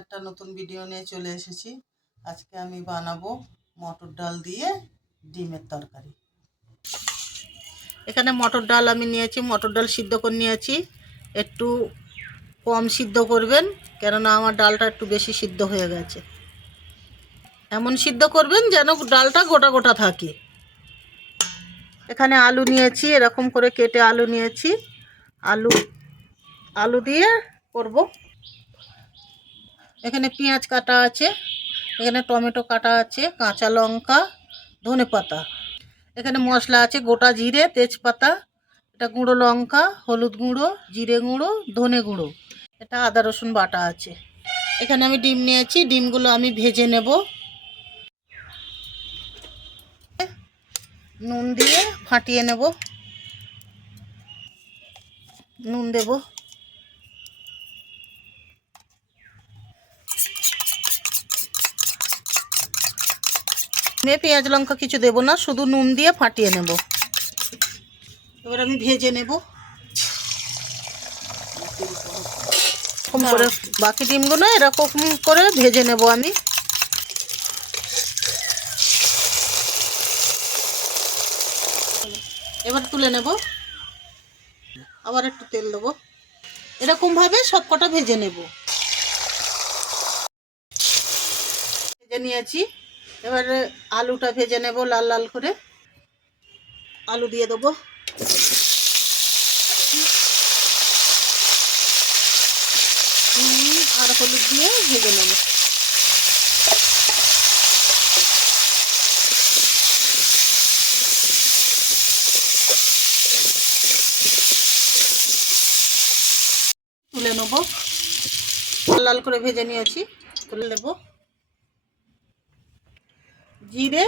একটা নতুন ভিডিও নিয়ে চলে এসেছি। আজকে আমি বানাবো মটর ডাল দিয়ে ডিমের তরকারি। এখানে মটর ডাল আমি নিয়েছি, মটর ডাল সিদ্ধ করে নিয়েছি। একটু কম সিদ্ধ করবেন, কেননা আমার ডালটা একটু বেশি সিদ্ধ হয়ে গেছে। এমন সিদ্ধ করবেন যেন ডালটা গোটা গোটা থাকে। এখানে আলু নিয়েছি, এরকম করে কেটে আলু নিয়েছি। আলু আলু দিয়ে করব। এখানে পেঁয়াজ কাটা আছে, এখানে টমেটো কাটা আছে, কাঁচা লঙ্কা, ধনে পাতা। এখানে মশলা আছে, গোটা জিরে, তেজপাতা, এটা গুঁড়ো লঙ্কা, হলুদ গুঁড়ো, জিরে গুঁড়ো, ধনে গুঁড়ো। এটা আদা, রসুন বাটা আছে। এখানে আমি ডিম নিয়েছি, ডিমগুলো আমি ভেজে নেব। নুন দিয়ে ফাটিয়ে নেব। নুন দেব। মেয়ে পেঁয়াজ লঙ্কা কিছু দেব না শুধু নুন দিয়ে ফাটিয়ে নেব। এবার আমি ভেজে নেব। করে বাকি ডিমগুলো এরকম করে ভেজে নেব আমি। এবার তুলে নেব। আবার একটু তেল দেবো। এরকমভাবে সব কটা ভেজে নেব। ভেজে নিয়েছি। এবারে আলুটা ভেজে নেব লাল লাল করে। আলু দিয়ে দেবো। আর হলুদ দিয়ে ভেজে নেব। তুলে নেব। লাল লাল করে ভেজে নিয়েছি। তুলে নেব। জিরে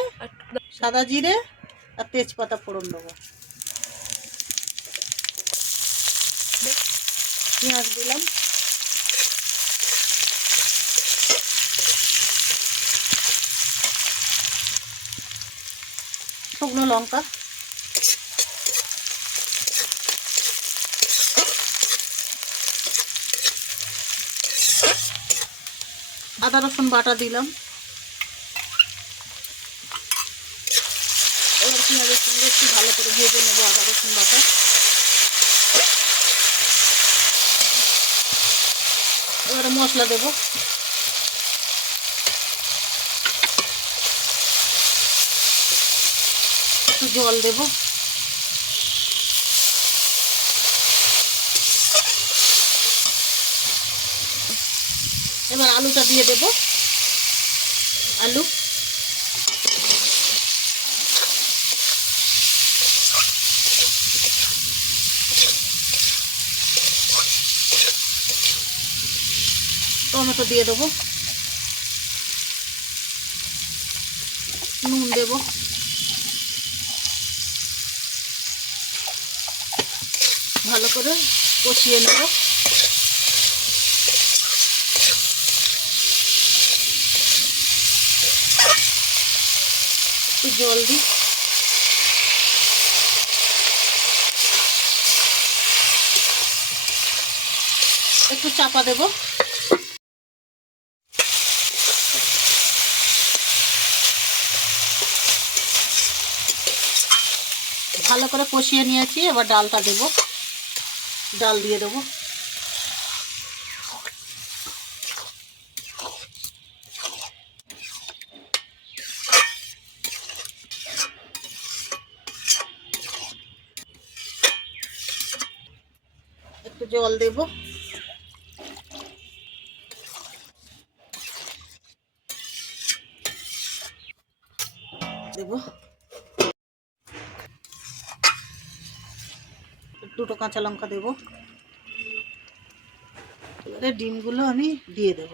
সাদা জিরে আর তেজপাতা ফোড়ন দেবো। পেঁয়াজ দিলাম। শুকনো লঙ্কা। আদা রসুন বাটা দিলাম। পেঁয়াজের সঙ্গে একটু ভালো করে ভেজে নেব, আদা রসুন বাটা। এবারে মশলা দেবো। একটু জল দেবো। এবার আলুটা দিয়ে দেব। আলু। টমেটো দিয়ে দেবো। নুন দেব। ভালো করে কষিয়ে নেব। একটু জল দিই। একটু চাপা দেবো। ভালো করে কষিয়ে নিয়েছি এবার ডালটা দেব। ডাল দিয়ে দেবো। একটু জল দেব। দেব। দুটো কাঁচা লঙ্কা দেব। এবারে ডিমগুলো আমি দিয়ে দেব।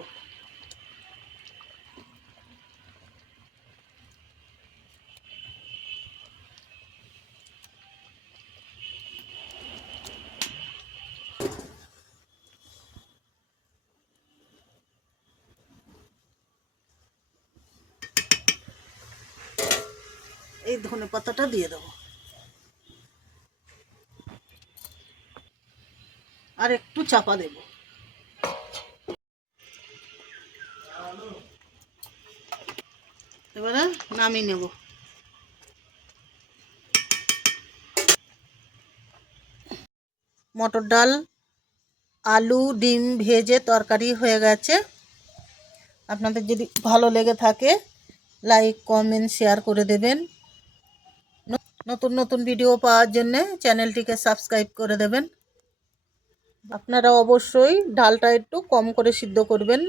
এই ধনে পাতাটা দিয়ে দেবো। আর একটু চাপা দেব। এবারে নামিয়ে নেব। মটর ডাল, আলু, ডিম ভেজে তরকারি হয়ে গেছে। আপনাদের যদি ভালো লেগে থাকে, লাইক, কমেন্ট, শেয়ার করে দেবেন। নতুন নতুন ভিডিও পাওয়ার জন্যে চ্যানেলটিকে সাবস্ক্রাইব করে দেবেন। আপনারা অবশ্যই ডালটা একটু কম করে সিদ্ধ করবেন।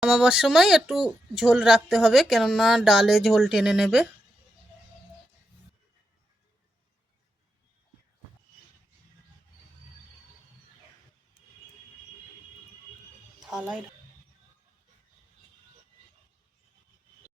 নামাবার সময় একটু ঝোল রাখতে হবে, কেননা ডালে ঝোল টেনে নেবে। থালায়